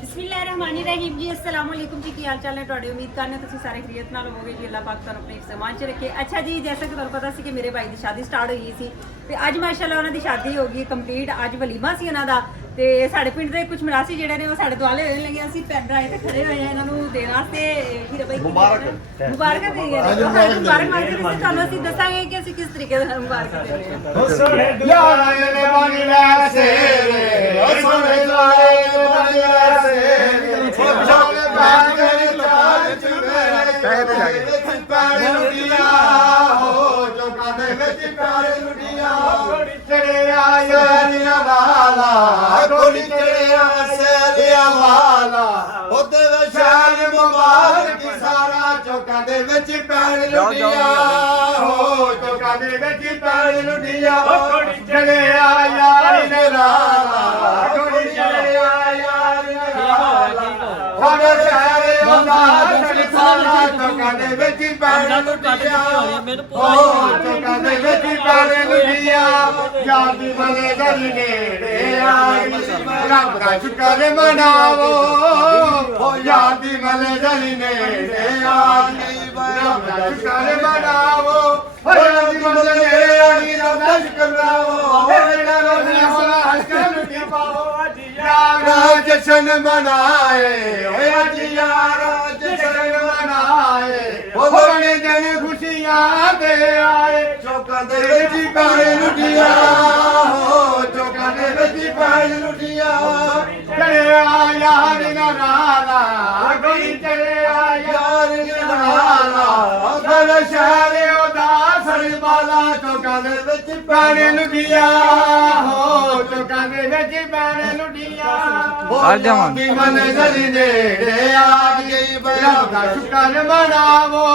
बिस्मिल्लाहिर्रहमानिर्रहीम जी अस्सलाम वालेकुम जी की हाल चाल है ਤੁਹਾਡੇ ਉਮੀਦ ਕਰਨੇ ਤੁਸੀਂ ਸਾਰੇ ਖੈਰੀਅਤ ਨਾਲ ਹੋਵੋਗੇ ਜੀ ਅੱਲਾਹ ਪਾਕ ਤੁਹਾਨੂੰ ਆਪਣੇ ਸਮਾਨ ਚ ਰੱਖੇ। ਅੱਛਾ ਜੀ ਜੈਸਾ ਕਿ ਤੁਹਾਨੂੰ ਪਤਾ ਸੀ ਕਿ ਮੇਰੇ ਭਾਈ ਦੀ ਸ਼ਾਦੀ ਸਟਾਰਟ ਹੋਈ ਸੀ ਤੇ ਅੱਜ ਮਾਸ਼ਾਅੱਲਾ ਉਹਨਾਂ ਦੀ ਸ਼ਾਦੀ ਹੋ ਗਈ ਕੰਪਲੀਟ। ਅੱਜ ਵਲੀਮਾ ਸੀ ਉਹਨਾਂ ਦਾ ਤੇ ਸਾਡੇ ਪਿੰਡ ਦੇ ਕੁਝ ਮਰਾਸੀ ਜਿਹੜੇ ਨੇ ਉਹ ਸਾਡੇ ਦੁਆਲੇ ਹੋਣ ਲੱਗੇ। ਅਸੀਂ ਭੈਣ ਭਰਾ ਇੱਥੇ ਖੜੇ ਹੋਏ ਆ ਇਹਨਾਂ ਨੂੰ ਦੇਣ ਵਾਸਤੇ ਹੀਰਾ ਭਾਈ ਮੁਬਾਰਕਾਂ ਦੇ ਰਹੇ ਹਾਂ। ਮੁਬਾਰਕ ਮੰਗਦੇ ਸੀ ਤੁਹਾਨੂੰ ਅਸੀਂ ਦੱਸਾਂਗੇ ਕਿ ਅਸੀਂ ਕਿਸ ਤਰੀਕੇ ਨਾਲ ਮੁਬਾਰਕਾਂ ਦੇ ਰਹੇ ਹਾਂ। ਯਾਰਾਂ ਨੇ ਬਾਣੀ ਲੈ ਸੇਰੇ ਓ ਸੋਹਣੇ ਲਾਏ ਬਾਣੀ ਲੈ ਸੇਰੇ ਓ ਸੋਹਣੇ ਬਾਗ ਦੇ ਚਾਲ ਚੁਰੇ ਪੈਰ ਪੈਰ ਲੁੱਟੀਆਂ ਹੋ ਚੋਕਾਂ ਦੇ ਵਿੱਚ ਪੈਰ ਲੁੱਟੀਆਂ ਕੋੜੀ ਤੇਰੇ ਆਇਆਂ ਵਾਲਾ ਕੋੜੀ ਤੇਰੇ ਆਸਿਆਂ ਵਾਲਾ ਉਹਦੇ ਵਿਸ਼ਾਲ ਮੁਬਾਰਕ ਸਾਰਾ ਚੋਕਾਂ ਦੇ ਵਿੱਚ ਪੈਰ ਲੁੱਟੀਆਂ ਹੋ ਚੋਕਾਂ ਦੇ ਵਿੱਚ ਪੈਰ ਲੁੱਟੀਆਂ ਕੋੜੀ ਤੇਰੇ ਆਇਆਂ ਨੇ ਲਾਲਾ ਕੋੜੀ ਤੇਰੇ ਆਇਆਂ ਨੇ ਲਾਲਾ ਸਾਡੇ ਸ਼ਹਿਰ ਉਹਦਾ ਸਾਰਾ ਚੋਕਾਂ ਦੇ ਵਿੱਚ ਪੈਰ ਲੁੱਟੀਆਂ ਹੋ ਚੋਕਾਂ ਦੇ ਵਿੱਚ ਪੈਰ ਲੁੱਟੀਆਂ ਯਾਰ ਦੀ ਬਲੇ ਗਲ ਨੇੜੇ ਆਈ ਰੱਬ ਦਾ ਸ਼ੁਕਰ ਮਨਾਵੋ ਹੋ ਯਾਰ ਦੀ ਬਲੇ ਗਲ ਨੇੜੇ ਆਈ ਰੱਬ ਦਾ ਸ਼ੁਕਰ ਮਨਾਵੋ ਹੋ ਯਾਰ ਦੀ ਬਲੇ ਨੇੜੇ ਆਈ ਰੱਬ ਦਾ ਸ਼ੁਕਰ ਮਨਾਵੋ ਮੇਰਾ ਰੱਬ ਨੇ ਹੋਣਾ ਹੱਸਣ ਲੁੱਟੀ ਪਾਓ ਅੱਜ ਯਾਰ ਜਸ਼ਨ ਮਨਾਏ ਓਏ ਅੱਜ ਯਾਰ ਜਸ਼ਨ ਮਨਾਏ ਉਹ ਬਣੇ ਦਿਨ ਖੁਸ਼ੀਆਂ ਦੇ ਆਏ ਚੌਕਾਂ ਦੇ ਵਿੱਚ ਪੈਰ ਲੁੱਟੀਆਂ ਹੋ ਚੌਕਾਂ ਦੇ ਵਿੱਚ ਪੈਰ ਲੁੱਟੀਆਂ ਚੜਿਆ ਯਾਰ ਨਾਲਾ ਕੋਈ ਚੜਿਆ ਯਾਰ ਨਾਲਾ ਗਲ ਸ਼ਹਿਰ ਉਹਦਾ ਸਰਬਾਲਾ ਚੌਕਾਂ ਦੇ ਵਿੱਚ ਪੈਰ ਲੁੱਟੀਆਂ ਹੋ ਚੌਕਾਂ ਦੇ ਵਿੱਚ ਪੈਰ ਲੁੱਟੀਆਂ ਆ ਜਾਵਾਂ ਦੀ ਮਨ ਗਲੀ ਨੇੜੇ ਆ ਗਈ ਰੱਬ ਦਾ ਸ਼ੁਕਰ ਮਨਾਵੋ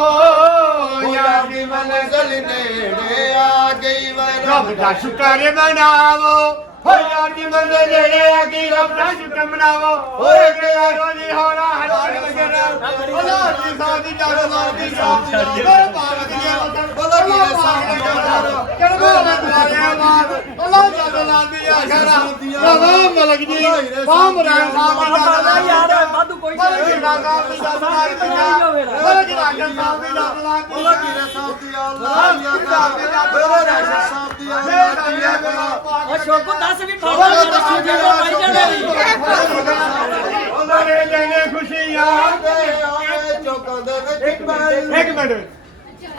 ਯਾਰ ਦੀ ਮਨ ਗਲੀ ਨੇੜੇ ਆ ਗਈ ਰੱਬ ਦਾ ਸ਼ੁਕਰ ਮਨਾਵੋ ਹੋ ਯਾਰ ਦੀ ਮਨ ਨੇੜੇ ਆ ਗਈ ਰੱਬ ਦਾ ਸ਼ੁਕਰ ਮਨਾਵੋ ਓਏ ਕਿਆ ਰੋਜੀ ਹੋਣਾ ਹੱਥ ਲੱਗਣਾ ਅੱਲਾਹ ਦੀ ਸਾਦੀ ਜਗ ਲਾਦੀ ਸਾਦੀ ਮੇਰੇ ਪਾਕ ਦੀਆਂ ਬੋਲੋ ਕੀ ਸਾਹਮਣੇ ਕਰ ਬੋਲੇ ਦੁਆਇਆ ਮਾਰ ਅੱਲਾਹ ਜਗ ਲਾਦੀ ਆ ਖਰਾ ਅੱਲਾਹ ਮਲਕ ਜੀ ਸਾਮ ਰਹਿ ਸਾਮ ਦਾ ਯਾਰ ਵਾਧੂ ਕੋਈ ਨਹੀਂ ਸਾਹਿਬ ਦੀ ਜਗ ਲਾਦੀ ਮਲਕ ਜੀ ਰਾਜਨ ਸਾਹਿਬ ਦੀ ਜਗ ਲਾਦੀ ਬੋਲੋ ਕੀ ਸਾਹਿਬ ਦੀ ਅੱਲਾਹ ਦੀ ਬੋਲੋ ਰਾਜਨ ਸਾਹਿਬ ਦੀ ਅੱਲਾਹ ਸ਼ੋਕੋ 10 ਵੀ ਉਹਨਾਂ ਨੇ ਲੈਣੇ ਖੁਸ਼ੀਆਂ ਦੇ ਆਏ ਚੌਕਾਂ ਦੇ ਵਿੱਚ ਇੱਕ ਮਿੰਟ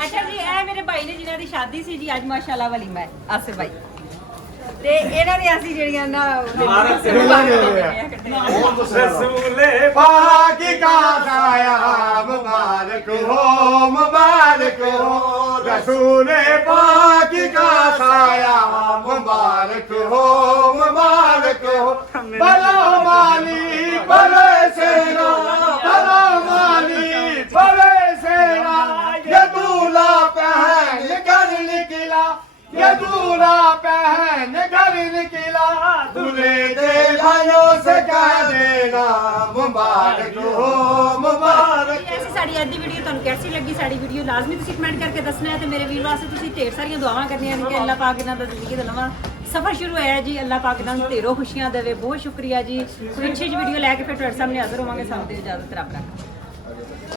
ਅੱਛਾ ਜੀ ਇਹ ਮੇਰੇ ਭਾਈ ਨੇ ਜਿਨ੍ਹਾਂ ਦੀ ਸ਼ਾਦੀ ਸੀ ਜੀ ਅੱਜ ਮਾਸ਼ਾਅੱਲਾ ਵਲੀਮਾ ਹੈ ਆਸਿਫ ਭਾਈ ਤੇ ਇਹਨਾਂ ਨੇ ਅਸੀਂ ਜਿਹੜੀਆਂ ਨਾ ਰਸੂਲੇ ਪਾਕ ਕਾ ਸਾਇਆ ਮੁਬਾਰਕ ਹੋ ਰਸੂਲੇ ਪਾਕ ਕਾ ਸਾਇਆ ਮੁਬਾਰਕ ਹੋ ਬਲਾ ਮਾਲੀ ਬਲੇ ਸੇਰਾ ਬਲਾ ਮਾਲੀ ਬਲੇ ਸੇਰਾ ये दूल्हा पहन घर निकला ये दूल्हा पहन घर निकला दूल्हे दे भाइयों से कह देना मुबारक हो मुबारक। ਐਸੀ ਸਾਡੀ ਅੱਜ ਦੀ ਵੀਡੀਓ ਤੁਹਾਨੂੰ ਕਿਹੜੀ ਲੱਗੀ? ਸਾਡੀ ਵੀਡੀਓ ਲਾਜ਼ਮੀ ਤੁਸੀਂ ਕਮੈਂਟ ਕਰਕੇ ਦੱਸਣਾ ਹੈ ਤੇ ਮੇਰੇ ਵੀਰ ਵਾਸਤੇ ਤੁਸੀਂ ਢੇਰ ਸਾਰੀਆਂ ਦੁਆਵਾਂ ਕਰਨੀਆਂ ਨੇ ਕਿ ਅੱਲਾਹ ਪਾਕ ਇਹਨਾਂ ਦਾ ਜ਼ਿੰਦਗੀ ਦਾ ਨਵਾਂ ਸਫ਼ਰ ਸ਼ੁਰੂ ਹੋਇਆ ਜੀ। ਅੱਲਾਹ ਪਾਕ ਇਹਨਾਂ ਨੂੰ ਢੇਰੋਂ ਖੁਸ਼ੀਆਂ ਦੇਵੇ। ਬਹੁਤ ਸ਼ੁਕਰੀਆ ਜੀ। ਕੋਈ ਅੱਛੀ ਜਿਹੀ ਵੀਡੀਓ ਲੈ ਕੇ ਫਿਰ ਤੁਹਾਡੇ ਸਾਹਮਣੇ ਹਾਜ਼ਰ ਹੋਵਾਂਗੇ। ਸਾਨੂੰ ਦਿਓ ਇਜਾਜ਼ਤ, ਰੱਬ ਰੱਖਾ।